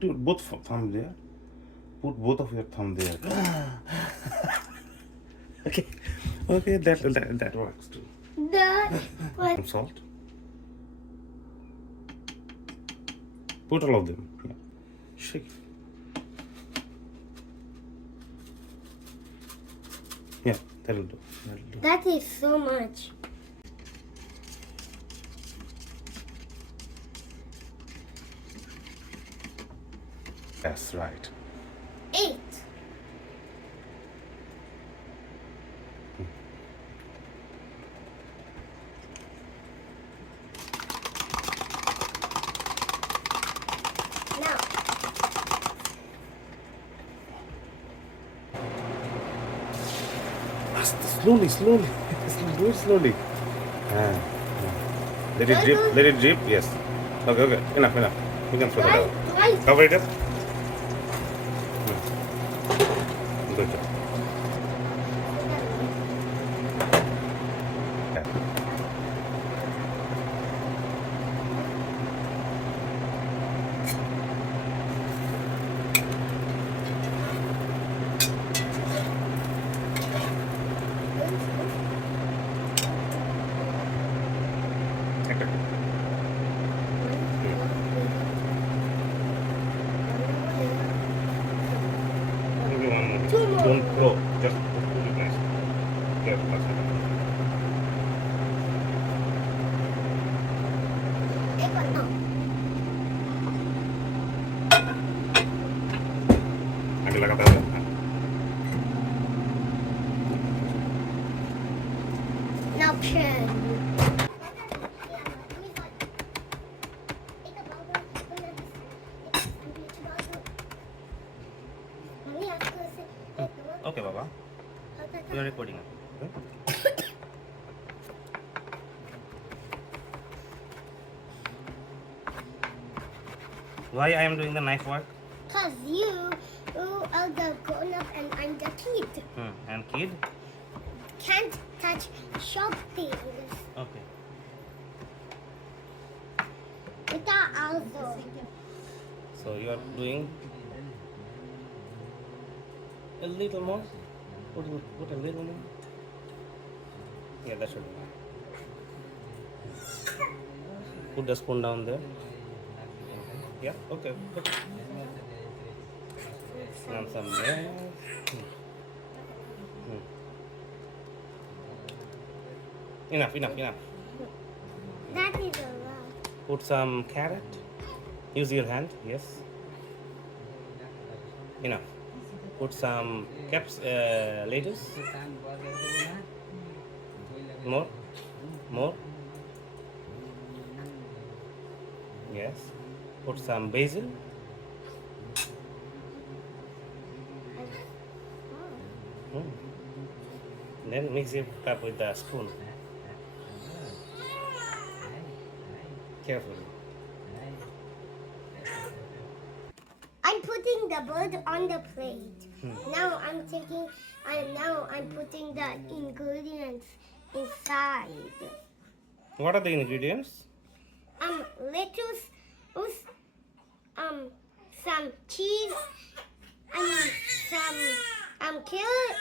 Put both thumb there. Put both of your thumb there. Okay. Okay, that works too. Some salt. Put all of them. Yeah. Shake. Yeah, that'll do. That is so much. That's right. 8. Now, Slowly. Do it slowly. Ah. Let it drip. Let it drip. Yes. Okay. Enough. You can throw that out. Cover it up. Good job. Yeah. Maybe one more. Two more. Don't throw. Just put it nice. There. That's it. आगे लगाता है Now turn. Okay, Baba. You are recording. Okay? Why I am doing the knife work? Because you are the grown up and I'm the kid. And kid? Can't touch sharp things. Okay. Without also. So you are doing a little more. Put a little more. Yeah, that should be. Put the spoon down there. Yeah, okay. Put. And some there. Enough. That is a lot. Put some carrot. Use your hand. Yes. Enough. Put some lettuce. More. Yes. Put some basil. Then mix it up with the spoon. Carefully. I'm putting the bird on the plate. Now I'm putting the ingredients inside. What are the ingredients? Lettuce, some cheese, some carrot,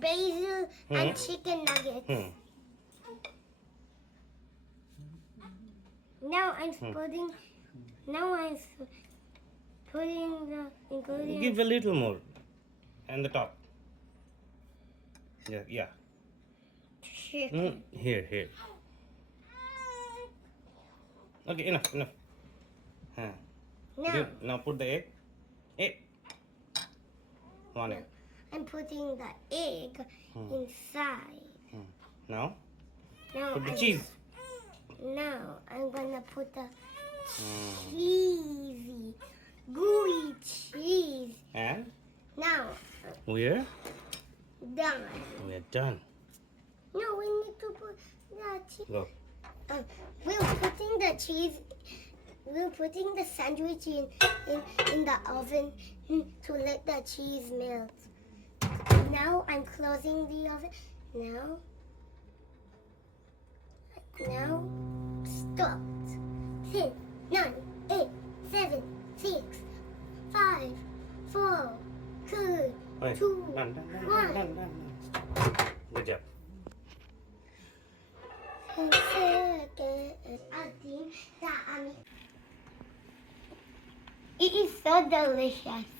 basil, and chicken nuggets. Now I'm putting the ingredients. Give a little more. And the top. Yeah. Chicken. Here. Okay, enough. Now put the egg. One egg. I'm putting the egg inside. Now put the I'm- cheese. Now I'm gonna put the cheesy, gooey cheese. And Now we're done. done. No, we need to put the cheese. Go. We're putting the sandwich in the oven to let the cheese melt. Now I'm closing the oven. Now stopped. 10, 9, 8, 7, 6, 5, 4, 3, Oi, 2, done, done, done, 1. done, done. Good job. I think that it is so delicious.